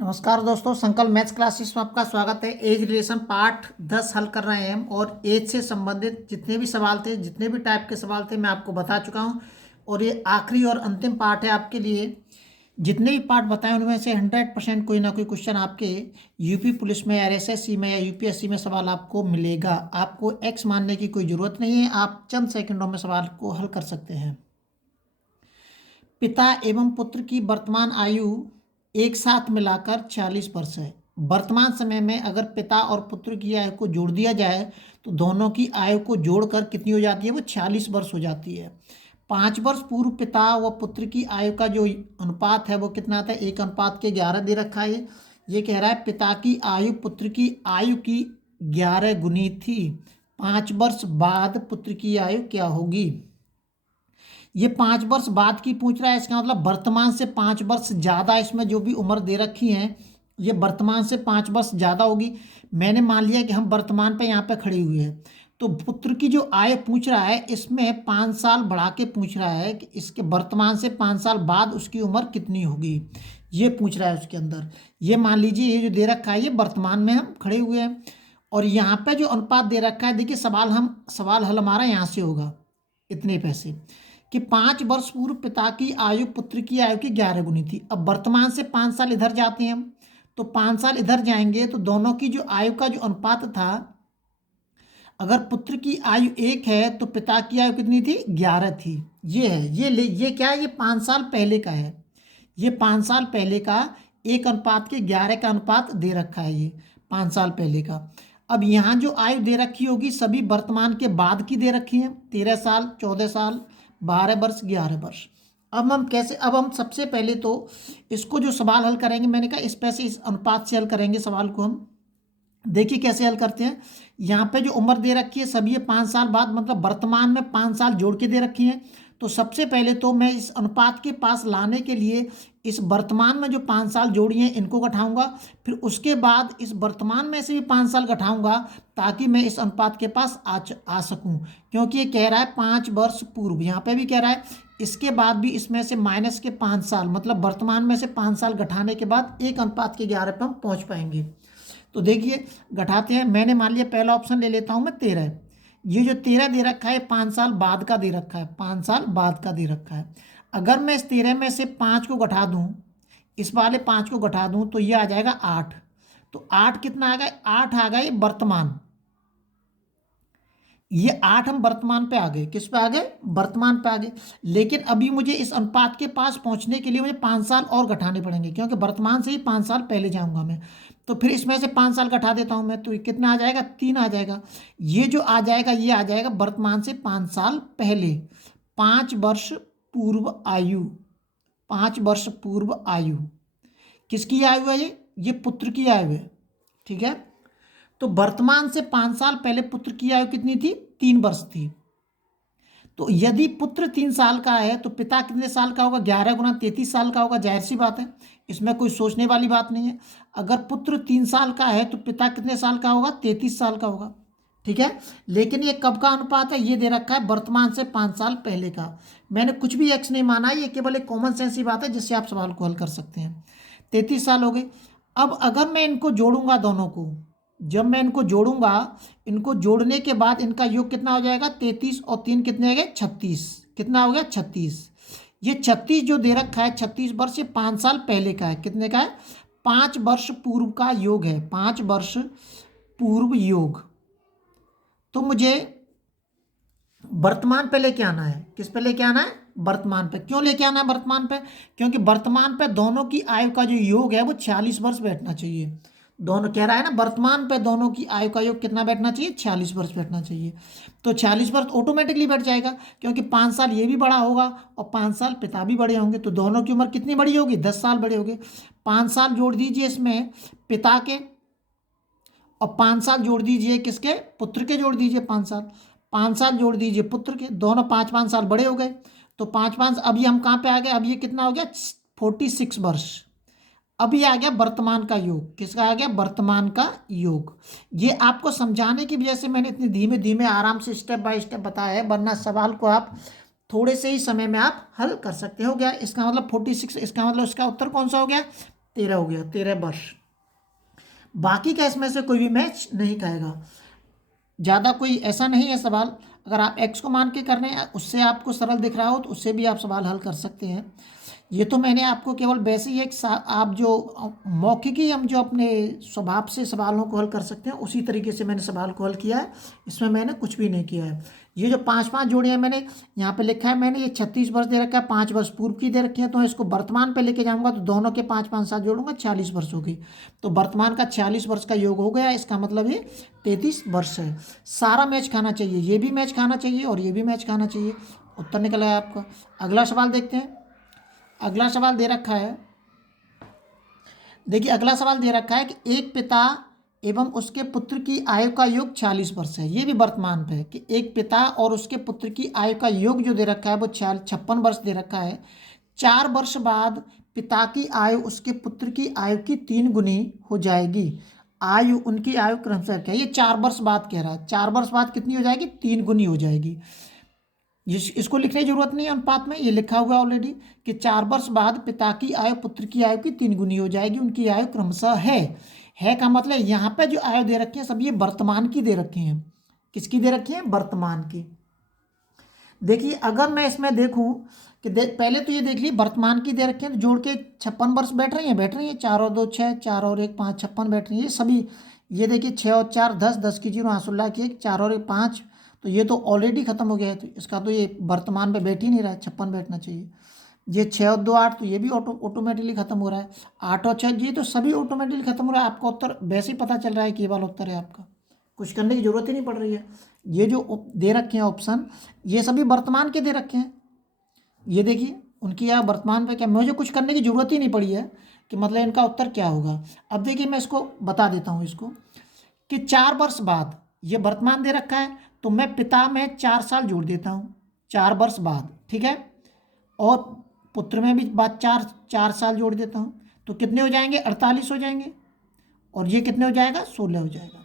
नमस्कार दोस्तों, संकल्प मैथ्स क्लासेस में आपका स्वागत है। एज रिलेशन पार्ट 10 हल कर रहे हैं हम। और एज से संबंधित जितने भी सवाल थे, जितने भी टाइप के सवाल थे, मैं आपको बता चुका हूं। और ये आखिरी और अंतिम पार्ट है आपके लिए। जितने भी पार्ट बताए उनमें से 100% कोई ना कोई क्वेश्चन आपके यूपी पुलिस में, आरएसएस में या यूपीएससी में सवाल आपको मिलेगा। आपको एक्स मानने की कोई ज़रूरत नहीं है, आप चंद सेकंडों में सवाल को हल कर सकते हैं। पिता एवं पुत्र की वर्तमान आयु एक साथ मिलाकर 40 वर्ष है। वर्तमान समय में अगर पिता और पुत्र की आयु को जोड़ दिया जाए तो दोनों की आयु को जोड़कर कितनी हो जाती है? वो 40 वर्ष हो जाती है। 5 वर्ष पूर्व पिता व पुत्र की आयु का जो अनुपात है वो कितना आता है? 1:11 दे रखा है। ये कह रहा है पिता की आयु पुत्र की आयु की 11 गुनी थी। 5 वर्ष बाद पुत्र की आयु क्या होगी? ये 5 वर्ष बाद की पूछ रहा है। इसका मतलब वर्तमान से 5 वर्ष ज़्यादा इसमें जो भी उम्र दे रखी है ये वर्तमान से 5 वर्ष ज़्यादा होगी। मैंने मान लिया कि हम वर्तमान पे यहाँ पे खड़े हुए हैं। तो पुत्र की जो आयु पूछ रहा है इसमें 5 साल बढ़ा के पूछ रहा है कि इसके वर्तमान से 5 साल बाद उसकी उम्र कितनी होगी, ये पूछ रहा है उसके अंदर। ये मान लीजिए ये जो दे रखा है ये वर्तमान में हम खड़े हुए हैं। और यहाँ पे जो अनुपात दे रखा है, देखिए सवाल हल हमारा यहाँ से होगा इतने पैसे कि 5 वर्ष पूर्व पिता की आयु पुत्र की आयु की 11 गुनी थी। अब वर्तमान से 5 साल इधर जाते हैं हम, तो 5 साल इधर जाएंगे तो दोनों की जो आयु का जो अनुपात था, अगर पुत्र की आयु 1 है तो पिता की आयु कितनी थी? 11 थी। ये है, ये क्या है? ये 5 साल पहले का है। ये 5 साल पहले का 1:11 का अनुपात दे रखा है, ये 5 साल पहले का। अब यहाँ जो आयु दे रखी होगी सभी वर्तमान के बाद की दे रखी है। 13 साल, 14 साल, 12 वर्ष, 11 वर्ष। अब हम सबसे पहले तो इसको जो सवाल हल करेंगे, मैंने कहा इस पैसे इस अनुपात से हल करेंगे सवाल को हम। देखिए कैसे हल करते हैं। यहाँ पे जो उम्र दे रखी है सभी ये 5 साल बाद, मतलब वर्तमान में 5 साल जोड़ के दे रखी है। तो सबसे पहले तो मैं इस अनुपात के पास लाने के लिए इस वर्तमान में जो 5 साल जोड़ी हैं इनको घटाऊंगा, फिर उसके बाद इस वर्तमान में से भी 5 साल घटाऊंगा ताकि मैं इस अनुपात के पास आ सकूं। क्योंकि ये कह रहा है 5 वर्ष पूर्व, यहाँ पे भी कह रहा है इसके बाद भी इसमें से माइनस के 5 साल, मतलब वर्तमान में से 5 साल घटाने के बाद 1:11 पर हम पहुँच पाएंगे। तो देखिए घटाते हैं। मैंने मान लिया पहला ऑप्शन ले लेता हूं मैं 13। ये जो 13 दे रखा है 5 साल बाद का दे रखा है, 5 साल बाद का दे रखा है। अगर मैं इस 13 में से 5 को घटा दूं, इस वाले 5 को घटा दूं तो ये आ जाएगा 8। तो 8 कितना आ गया? 8 आ गया ये वर्तमान। ये 8 हम वर्तमान पे आ गए। किस पे आ गए? वर्तमान पे आ गए। लेकिन अभी मुझे इस अनुपात के पास पहुंचने के लिए मुझे 5 साल और घटाने पड़ेंगे, क्योंकि वर्तमान से ही 5 साल पहले जाऊंगा मैं। तो फिर इसमें से 5 साल घटा देता हूं मैं, तो ये कितना आ जाएगा? 3 आ जाएगा। ये जो आ जाएगा ये आ जाएगा वर्तमान से 5 साल पहले। 5 वर्ष पूर्व आयु, 5 वर्ष पूर्व आयु किसकी आयु है? ये पुत्र की आयु है। ठीक है। तो वर्तमान से 5 साल पहले पुत्र की आयु कितनी थी? 3 वर्ष थी। तो यदि पुत्र 3 साल का है तो पिता कितने साल का होगा? 11 × 33 साल का होगा। जाहिर सी बात है, इसमें कोई सोचने वाली बात नहीं है। अगर पुत्र 3 साल का है तो पिता कितने साल का होगा? 33 साल का होगा। ठीक है। लेकिन ये कब का अनुपात है? ये दे रखा है वर्तमान से 5 साल पहले का। मैंने कुछ भी एक्स नहीं माना, ये केवल एक कॉमन सेंस की बात है जिससे आप सवाल को हल कर सकते हैं। 33 साल हो गए। अब अगर मैं इनको जोड़ूंगा दोनों को, जब मैं इनको जोड़ूंगा, इनको जोड़ने के बाद इनका योग कितना हो जाएगा? 33 और 3 कितने हो गए? 36। कितना हो गया? 36। ये 36 जो दे रखा है 36 वर्ष, ये 5 साल पहले का है। कितने का है? 5 वर्ष पूर्व का योग है। 5 वर्ष पूर्व योग। तो मुझे वर्तमान पे लेके आना है। किस पे लेके आना है? वर्तमान पे। क्यों लेके आना है वर्तमान पे? क्योंकि वर्तमान पे दोनों की आयु का जो योग है वो 46 वर्ष बैठना चाहिए। दोनों कह रहा है ना, वर्तमान पे दोनों की आयु का योग कितना बैठना चाहिए? 46 वर्ष बैठना चाहिए। तो 46 वर्ष ऑटोमेटिकली बैठ जाएगा, क्योंकि 5 साल ये भी बड़ा होगा और 5 साल पिता भी बड़े होंगे। तो दोनों की उम्र कितनी बड़ी होगी? 10 साल बड़े होंगे। 5 साल जोड़ दीजिए इसमें पिता के, और 5 साल जोड़ दीजिए किसके? पुत्र के जोड़ दीजिए 5 साल। 5 साल जोड़ दीजिए पुत्र के, दोनों 5-5 साल बड़े हो गए। तो 5-5, अभी हम कहाँ पे आ गए? अब ये कितना हो गया? 46 वर्ष। अभी आ गया वर्तमान का योग। किसका आ गया? वर्तमान का योग। ये आपको समझाने की वजह से मैंने इतनी धीमे धीमे आराम से स्टेप बाय स्टेप बताया है, वरना सवाल को आप थोड़े से ही समय में आप हल कर सकते हो। गया इसका मतलब 46, इसका मतलब इसका उत्तर कौन सा हो गया? 13 हो गया, 13 वर्ष। बाकी का इसमें से कोई भी मैच नहीं खाएगा। ज़्यादा कोई ऐसा नहीं है सवाल। अगर आप एक्स को मान के कर रहे हैं, उससे आपको सरल दिख रहा हो तो उससे भी आप सवाल हल कर सकते हैं। ये तो मैंने आपको केवल वैसे ही आप जो मौखिकी हम जो अपने स्वभाव से सवालों को हल कर सकते हैं उसी तरीके से मैंने सवाल को हल किया है। इसमें मैंने कुछ भी नहीं किया है। ये जो पांच पांच जोड़े हैं मैंने यहाँ पे लिखा है, मैंने ये 36 वर्ष दे रखा है, 5 वर्ष पूर्व की दे रखी है, तो इसको वर्तमान पे लेके जाऊंगा तो दोनों के 5 5 साथ जोड़ूंगा, 40 वर्ष होगी। तो वर्तमान का 40 वर्ष का योग हो गया, इसका मतलब ये 33 वर्ष है। सारा मैच खाना चाहिए, ये भी मैच खाना चाहिए और ये भी मैच खाना चाहिए। उत्तर निकला है आपका। अगला सवाल देखते हैं। अगला सवाल दे रखा है, देखिए अगला सवाल दे रखा है कि एक पिता एवं उसके पुत्र की आयु का योग 40 वर्ष है। ये भी वर्तमान पे है कि एक पिता और उसके पुत्र की आयु का योग जो दे रखा है वो 56 वर्ष दे रखा है। 4 वर्ष बाद पिता की आयु उसके पुत्र की आयु की 3 गुनी हो जाएगी। आयु उनकी आयु क्रमशः क्या है, ये 4 वर्ष बाद कह रहा है। 4 वर्ष बाद कितनी हो जाएगी, 3 गुनी हो जाएगी। इसको लिखने की जरूरत नहीं है अनुपात में, ये लिखा हुआ ऑलरेडी कि 4 वर्ष बाद पिता की आयु पुत्र की आयु की 3 गुनी हो जाएगी। उनकी आयु क्रमशः है का मतलब यहाँ पे जो आयु दे रखी है सब ये वर्तमान की दे रखी हैं। किसकी दे रखी है, वर्तमान की। देखिए अगर मैं इसमें देखूं कि पहले तो ये देख ली वर्तमान की दे रखी है, तो जोड़ के 56 वर्ष बैठ रही है। 4 और 2 6, 4 और 1 5, 56 बैठ रही है ये सभी। ये देखिए 6 और 4 10, 10 की 0 16 की 1, 4 और 1 5, तो ये तो ऑलरेडी खत्म हो गया है, तो इसका तो ये वर्तमान पे बैठ ही नहीं रहा है, 56 बैठना चाहिए। ये 6 और 2 8, तो ये भी ऑटोमेटिकली खत्म हो रहा है। 8 और 6 ये तो सभी ऑटोमेटिकली खत्म हो रहा है। आपका उत्तर वैसे ही पता चल रहा है कि ये वाला उत्तर है आपका, कुछ करने की जरूरत ही नहीं पड़ रही है। ये जो दे रखे हैं ऑप्शन, ये सभी वर्तमान के दे रखे हैं। ये देखिए उनकी यहाँ वर्तमान पे क्या, मुझे कुछ करने की जरूरत ही नहीं पड़ी है कि मतलब इनका उत्तर क्या होगा। अब देखिए मैं इसको बता देता हूँ इसको कि 4 वर्ष बाद, ये वर्तमान दे रखा है तो मैं पिता में 4 साल जोड़ देता हूँ, 4 वर्ष बाद, ठीक है। और पुत्र में भी बाद 4 साल जोड़ देता हूँ, तो कितने हो जाएंगे, 48 हो जाएंगे। और ये कितने हो जाएगा, 16 हो जाएगा।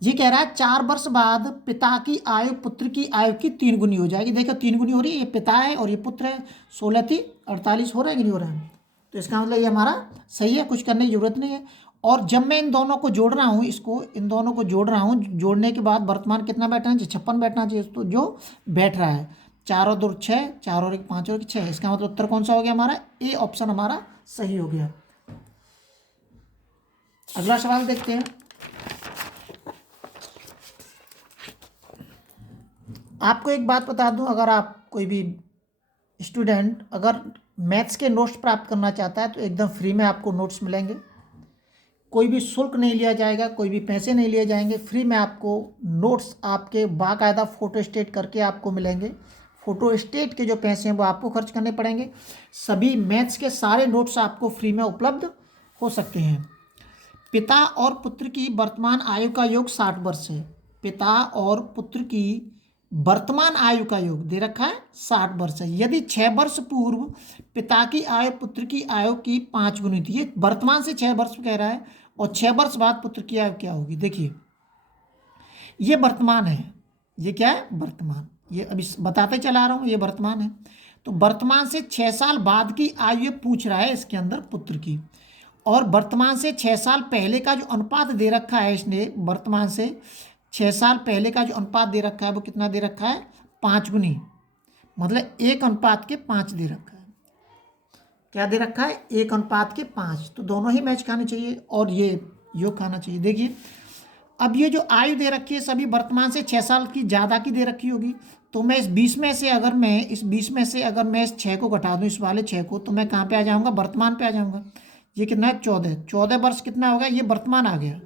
ये कह रहा है 4 वर्ष बाद पिता की आयु पुत्र की आयु की 3 गुनी हो जाएगी। देखो 3 गुनी हो रही है, ये पिता है और ये पुत्र है। 16 थी 48 हो रहा है कि नहीं हो रहा है, तो इसका मतलब ये हमारा सही है, कुछ करने की जरूरत नहीं है। और जब मैं इन दोनों को जोड़ रहा हूँ, इन दोनों को जोड़ रहा हूँ, जोड़ने के बाद वर्तमान कितना बैठना चाहिए, 56 बैठना चाहिए, तो जो बैठ रहा है 4 और 2 6, 4 और 1 5 और 1 6, इसका मतलब उत्तर कौन सा हो गया हमारा, ए ऑप्शन हमारा सही हो गया। अगला सवाल देखते हैं। आपको एक बात बता दूं, अगर आप कोई भी स्टूडेंट अगर मैथ्स के नोट्स प्राप्त करना चाहता है तो एकदम फ्री में आपको नोट्स मिलेंगे। कोई भी शुल्क नहीं लिया जाएगा, कोई भी पैसे नहीं लिए जाएंगे, फ्री में आपको नोट्स आपके बाकायदा फ़ोटो स्टेट करके आपको मिलेंगे। फ़ोटो स्टेट के जो पैसे हैं वो आपको खर्च करने पड़ेंगे। सभी मैथ्स के सारे नोट्स आपको फ्री में उपलब्ध हो सकते हैं। पिता और पुत्र की वर्तमान आयु का योग 60 वर्ष है। पिता और पुत्र की वर्तमान आयु का योग दे रखा है 60 वर्ष है। यदि 6 वर्ष पूर्व पिता की आयु पुत्र की आयु की 5 गुनी थी, ये वर्तमान से 6 वर्ष कह रहा है, और 6 वर्ष बाद पुत्र की आयु क्या होगी। देखिए ये वर्तमान है, ये क्या है, वर्तमान, ये अभी बताते चला रहा हूँ, ये वर्तमान है। तो वर्तमान से 6 साल बाद की आयु ये पूछ रहा है इसके अंदर पुत्र की, और वर्तमान से 6 साल पहले का जो अनुपात दे रखा है इसने, वर्तमान से 6 साल पहले का जो अनुपात दे रखा है वो कितना दे रखा है, 5 गुनी, मतलब 1:5 दे रखा है। क्या दे रखा है, 1:5, तो दोनों ही मैच खाने चाहिए और ये योग खाना चाहिए। देखिए अब ये जो आयु दे रखी है सभी वर्तमान से 6 साल की ज़्यादा की दे रखी होगी, तो मैं इस 20 में से अगर मैं इस 6 को घटा दूँ, इस वाले 6 को, तो मैं कहाँ पे आ जाऊँगा, वर्तमान पे आ जाऊँगा। ये कितना है, 14 वर्ष कितना होगा, ये वर्तमान आ गया,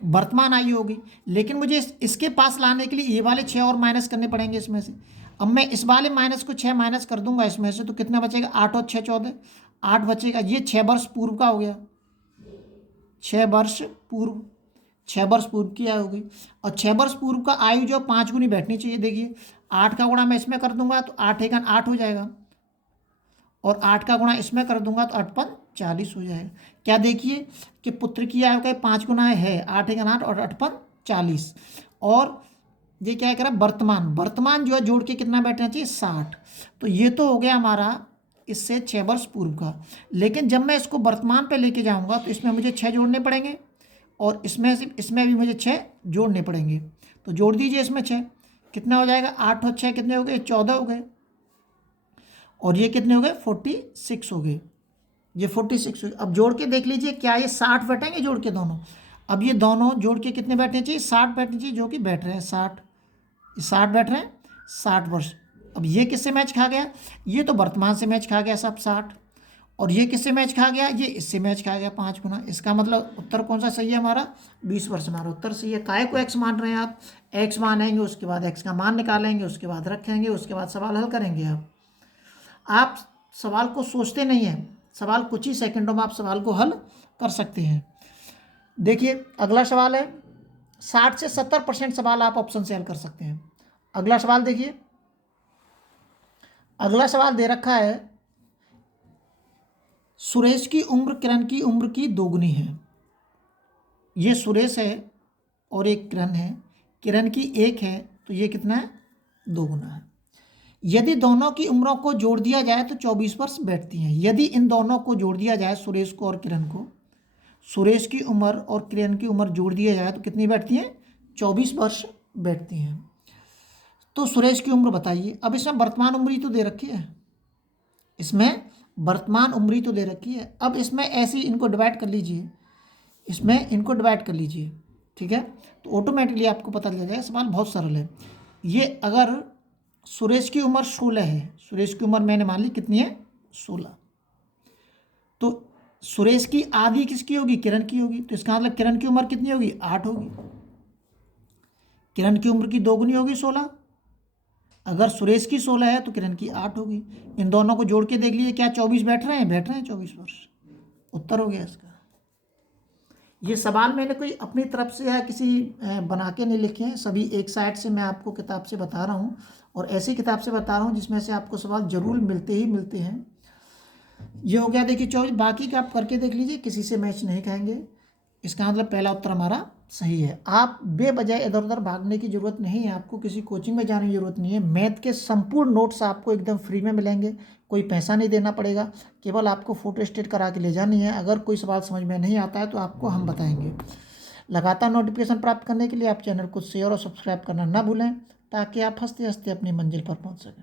वर्तमान आयु होगी। लेकिन मुझे इसके पास लाने के लिए ये वाले 6 और माइनस करने पड़ेंगे इसमें से। अब मैं इस वाले माइनस को 6 माइनस कर दूंगा इसमें से, तो कितना बचेगा, 8 और 6 14, 8 बचेगा। ये 6 वर्ष पूर्व का हो गया, 6 वर्ष पूर्व, 6 वर्ष पूर्व की आयु होगी। और 6 वर्ष पूर्व का आयु जो 5 गुनी बैठनी चाहिए। देखिए 8 का गुणा मैं इसमें कर दूंगा तो 8 × 8 हो जाएगा, और 8 का गुणा इसमें कर दूंगा तो 8 × 40 हो जाएगा। क्या देखिए कि पुत्र की आयु का 5 गुना है, 8 × 8 और 8 × 40। और ये क्या कह रहा है, वर्तमान जो है जोड़ के कितना बैठना चाहिए, 60। तो ये तो हो गया हमारा इससे 6 वर्ष पूर्व का। लेकिन जब मैं इसको वर्तमान पे लेके जाऊंगा तो इसमें मुझे 6 जोड़ने पड़ेंगे और इसमें भी मुझे 6 जोड़ने पड़ेंगे। तो जोड़ दीजिए इसमें 6, कितना हो जाएगा, 8 और 6 कितने हो गए, 14 हो गए। और ये कितने हो गए, 46 हो गए, ये 46 हो गए। अब जोड़ के देख लीजिए क्या ये 60 बैठेंगे जोड़ के दोनों। अब ये दोनों जोड़ के कितने बैठने चाहिए, 60 बैठने चाहिए, जो कि बैठ रहे हैं 60, 60 बैठ रहे हैं, 60 वर्ष। अब ये किससे मैच खा गया, ये तो वर्तमान से मैच खा गया सब 60, और ये किससे मैच खा गया, ये इससे मैच खा गया 5 गुना। इसका मतलब उत्तर कौन सा सही है हमारा, 20 वर्ष हमारा उत्तर सही है। काय को एक्स मान रहे हैं आप, एक्स मानेंगे, उसके बाद एक्स का मान निकालेंगे, उसके बाद रखेंगे, उसके बाद सवाल हल करेंगे। आप सवाल को सोचते नहीं हैं, सवाल कुछ ही सेकंडों में आप सवाल को हल कर सकते हैं। देखिए अगला सवाल है, 60 से 70% सवाल आप ऑप्शन से हल कर सकते हैं। अगला सवाल देखिए, अगला सवाल दे रखा है, सुरेश की उम्र किरण की उम्र की दोगुनी है। ये सुरेश है और एक किरण है, किरण की 1 है तो ये कितना है, 2 गुना है। यदि दोनों की उम्रों को जोड़ दिया जाए तो 24 वर्ष बैठती हैं। यदि इन दोनों को जोड़ दिया जाए, सुरेश को और किरण को, सुरेश की उम्र और किरण की उम्र जोड़ दिया जाए तो कितनी बैठती हैं, 24 वर्ष बैठती हैं। तो सुरेश की उम्र बताइए। अब इसमें वर्तमान उम्र ही तो दे रखी है, इसमें वर्तमान उम्र ही तो दे रखी है। अब इसमें ऐसे ही इनको डिवाइड कर लीजिए, इसमें इनको डिवाइड कर लीजिए, ठीक है, तो ऑटोमेटिकली आपको पता चल जाएगा। सवाल बहुत सरल है। ये अगर सुरेश की उम्र 16 है, सुरेश की उम्र मैंने मान ली कितनी है, 16, तो सुरेश की आधी किसकी होगी, किरण की होगी। तो इसका मतलब किरण की उम्र कितनी होगी, 8 होगी। किरण की उम्र की दोगुनी होगी 16। अगर सुरेश की 16 है तो किरण की 8 होगी। इन दोनों को जोड़ के देख लीजिए, क्या 24 बैठ रहे हैं, बैठ रहे हैं 24 वर्ष। उत्तर हो गया इसका। ये सवाल मैंने कोई अपनी तरफ से या किसी बना के नहीं लिखे हैं, सभी एक साइड से मैं आपको किताब से बता रहा हूँ, और ऐसी किताब से बता रहा हूँ जिसमें से आपको सवाल जरूर मिलते ही मिलते हैं। ये हो गया देखिए 24, बाकी का आप करके देख लीजिए, किसी से मैच नहीं खाएंगे। इसका मतलब पहला उत्तर हमारा सही है। आप बेवजह इधर उधर भागने की ज़रूरत नहीं है, आपको किसी कोचिंग में जाने की ज़रूरत नहीं है। मैथ के संपूर्ण नोट्स आपको एकदम फ्री में मिलेंगे, कोई पैसा नहीं देना पड़ेगा, केवल आपको फोटो स्टेट करा के ले जानी है। अगर कोई सवाल समझ में नहीं आता है तो आपको हम बताएंगे। लगातार नोटिफिकेशन प्राप्त करने के लिए आप चैनल को शेयर और सब्सक्राइब करना ना भूलें, ताकि आप हंसते हंसते अपनी मंजिल पर पहुँच सकें।